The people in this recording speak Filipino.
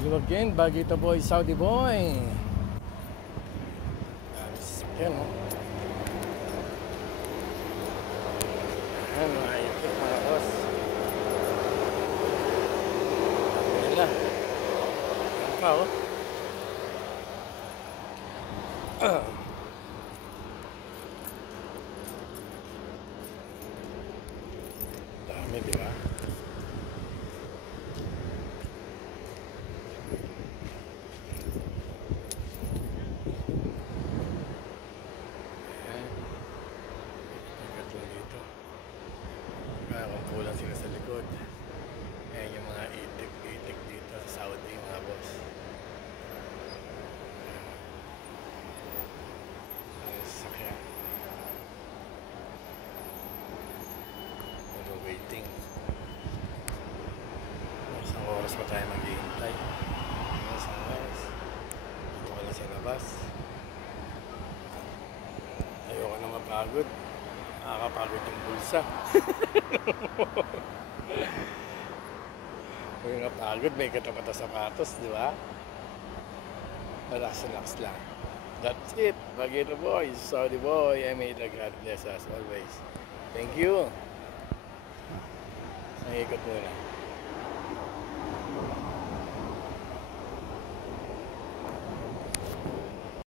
Hello again, Bagito Boy, Saudi Boy. Yan o. Ayan, ayun mga boss. Ayan na. Ayan pa o. Dami, di ba? Kung kulang sila sa likod. Ayan yung mga itik-itik dito sa Saudi mga boss. Ayan sasakyan. Waiting. Isang oras pa tayo maghihintay. Isang oras. Dito ka lang sa labas. Ayoko na mapagod. Nakakapagod yung bulsa. Kung yung napagod, may katapat na sapatos, di ba? Relax lang. That's it. Bagito Boy, Saudi Boy. I made a God bless us always. Thank you. Ang ikot muna.